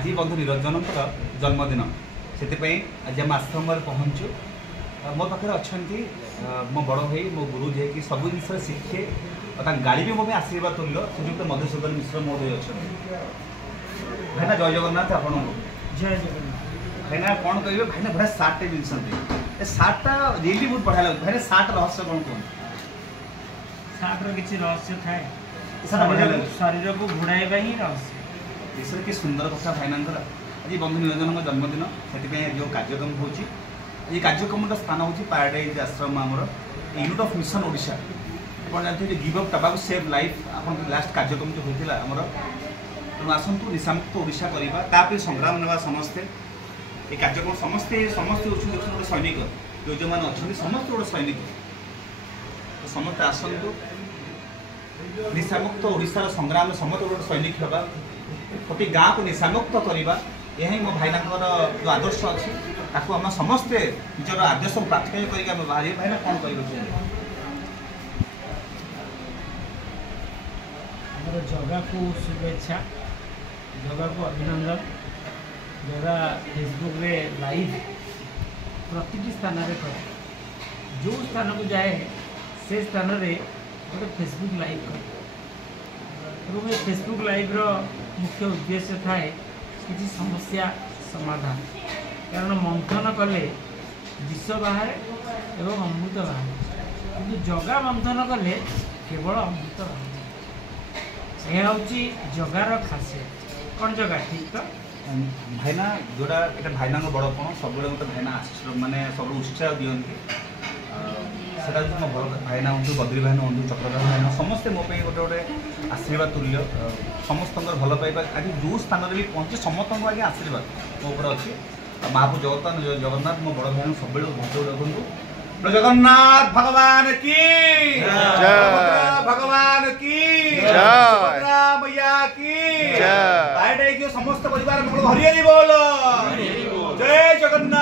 आज बंधु निरंजन जन्मदिन से आज आम आश्रम पहुँचु मो पाखे अच्छा मो बड़ भाई मो गुरु जे कि सब जिन शिखे और गाड़ी भी मो आशीर्वाद तुल्य श्रीयुक्त मधुसूदन मिश्र महोदय अच्छा भाईना जय जगन्नाथ आप जय जगन्नाथ भाईना कौन कहे भाईना बड़ा सार्टे जिन सार्टा रियली बहुत बढ़िया लगे भाईना सार्ट रहस्य कौन कौन सार्टर किसी रहस्य थाए शरीर को घोड़ाइबा ही रहस्य कि सुंदर कथा भाईना आज बंधु निरंजन जन्मदिन से जो कार्यक्रम हो कार्यक्रम स्थान हूँ पैराडाइज आश्रम आमर यूनिट ऑफ मिशन ओडिशा आप जानते गिव अप टबाको सेव लाइफ आप लास्ट कार्यक्रम जो होता है आमर तेणु आसतु निशामुक्त ओडिशा करवा संग्राम नेवा समस्ते ये कार्यक्रम समस्ते समस्ते गोटे सैनिक जो जो मैंने अच्छा समस्त गोटे सैनिक समस्ते आसतु निशामुक्त ओडिशार संग्राम समस्त गोटे सैनिक होगा प्रति गाँव को निशामुक्त करवा यही मो भाईना जो आदर्श अच्छी ताकू आम समस्ते निजर आदर्श प्रार्थना करके बाहर भाईना कौन कह जगह को शुभेच्छा जगह को अभिनंदन जगह फेसबुक रे लाइव प्रति स्थान करे जो स्थान को जाए से स्थान रे गोटे फेसबुक लाइव करे फेसबुक लाइव रो मुख्य उद्देश्य थाए किसी समस्या समाधान कारण मंथन कले विष बाहर एवं अमृत बाहर कि जगा मंथन कले केवल अमृत बाहर यह हूँ जगार खासियत कौन जगह ठीक तो भाईना जोड़ा ये भाईना बड़पण सब मत भाईना मानने सब उत्साह दिखती से मो भल भाईना हूँ बद्री भाईना हूँ चक्रधर भाईना समस्ते मो गोटे गोटे आशीर्वाद तुल्य समस्त भल पाइबा आज जो स्थान भी पहुँचे समस्त आगे आशीर्वाद मो ऊपर अच्छी महाप्रभु जगन्नाथ मो बड़ भाई सब भद्र रखु जगन्नाथ भगवान की भगवान की मैया की समस्त परिवार हरियाली बोलो जय जगन्नाथ।